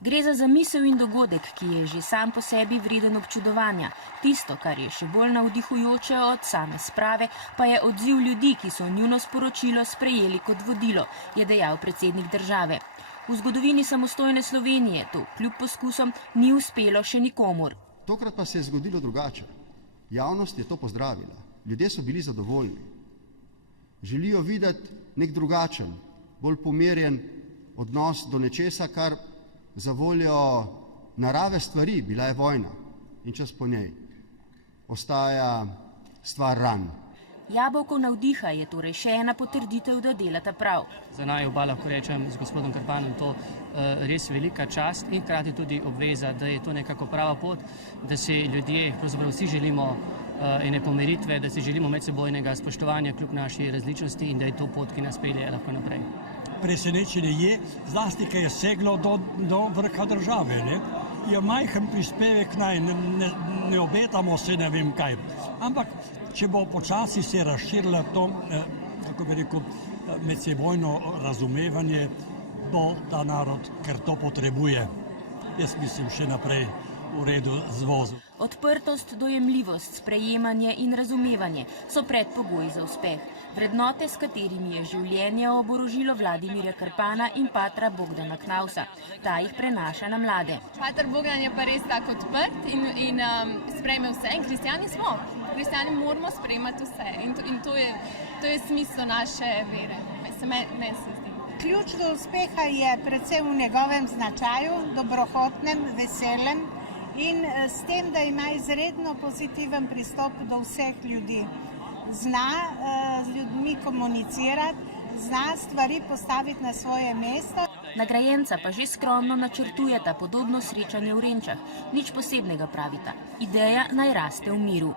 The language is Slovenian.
Gre za zamisel in dogodek, ki je že sam po sebi vreden občudovanja. Tisto, kar je še bolj navdihujoče od same sprave, pa je odziv ljudi, ki so njuno sporočilo sprejeli kot vodilo, je dejal predsednik države. V zgodovini samostojne Slovenije to kljub poskusom ni uspelo še nikomur. Tokrat pa se je zgodilo drugače. Javnost je to pozdravila. Ljudje so bili zadovoljni. Želijo videti nek drugačen, bolj pomirjen odnos do nečesa, kar za voljo narave stvari, bila je vojna in čas po njej, ostaja stvar ran. Jabolko navdiha je torej še ena potrditev, da delata prav. Za naj oba lahko rečem z gospodom Krpanom to res velika čast in hkrati tudi obveza, da je to nekako prava pot, da si ljudje, pravzaprav vsi želimo ene pomiritve, da si želimo medsebojnega spoštovanja kljub naši različnosti in da je to pot, ki nas pelje lahko naprej. Presenečenje je, zlasti, ker je seglo do vrha države. Ne? Je majhen prispevek, ne obetamo se ne vem kaj. Ampak, če bo počasi se razširilo to, kako bi rekel, medsebojno razumevanje, bo ta narod, ker to potrebuje. Jaz mislim še naprej v redu z vozom. Odprtost, dojemljivost, sprejemanje in razumevanje so predpogoji za uspeh. Vrednote, s katerimi je življenje oborožilo Vladimirja Krpana in patra Bogdana Knausa. Ta jih prenaša na mlade. Pater Bogdan je pa res tako odprt in sprejme vse. In kristjani smo. Kristjani moramo sprejemati vse. In to je smisel naše vere. Meni se zdi. Ključ do uspeha je predvsem v njegovem značaju, dobrohotnem, veselem in s tem, da ima izredno pozitiven pristop do vseh ljudi. Zna z ljudmi komunicirati, zna stvari postaviti na svoje mesto. Nagrajenca pa že skromno načrtujeta podobno srečanje v Renčah. Nič posebnega pravita. Ideja naj raste v miru.